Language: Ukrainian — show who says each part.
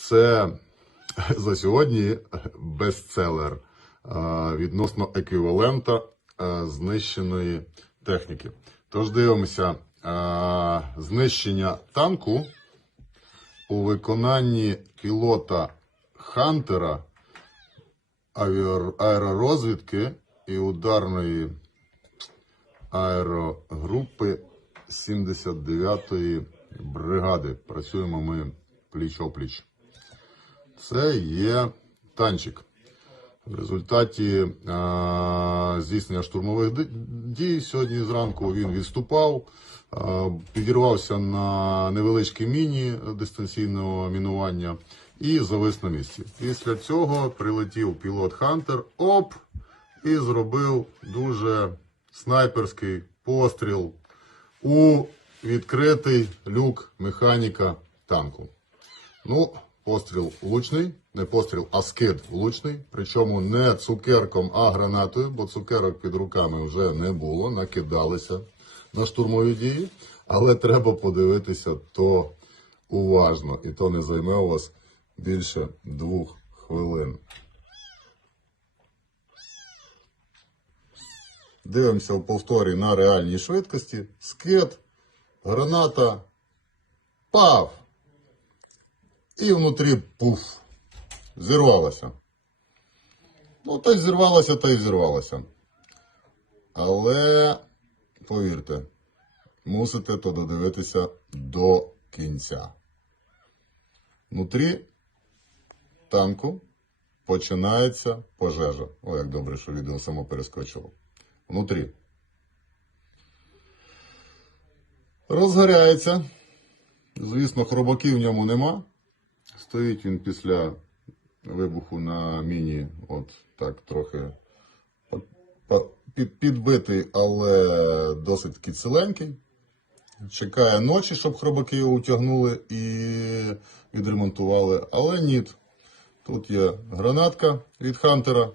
Speaker 1: Це за сьогодні бестселер відносно еквівалента е, знищеної техніки. Тож дивимося знищення танку у виконанні пілота Хантера аеророзвідки і ударної аерогрупи 79-ї бригади. Працюємо ми пліч-опліч. Це є танчик. В результаті здійснення штурмових дій сьогодні зранку він відступав, підірвався на невеличкій міні дистанційного мінування і завис на місці. Після цього прилетів пілот Хантер, оп, і зробив дуже снайперський постріл у відкритий люк механіка танку. Ну, постріл влучний, не постріл, а скид влучний. Причому не цукерком, а гранатою, бо цукерок під руками вже не було, накидалися на штурмові дії. Але треба подивитися то уважно, і то не займе у вас більше двох хвилин. Дивимося в повторі на реальній швидкості. Скид, граната, пав. І внутрі пуф. Зірвалося. Ну, та й зірвалося, та й зірвалося. Але, повірте, мусите то додивитися до кінця. Внутрі танку починається пожежа. О, як добре, що відео само перескочило. Внутрі. Розгоряється. Звісно, хробаків в ньому нема. Стоїть він після вибуху на міні, от так трохи підбитий, але досить таки ціленький. Чекає ночі, щоб хробаки його утягнули і відремонтували. Але ні. Тут є гранатка від Хантера.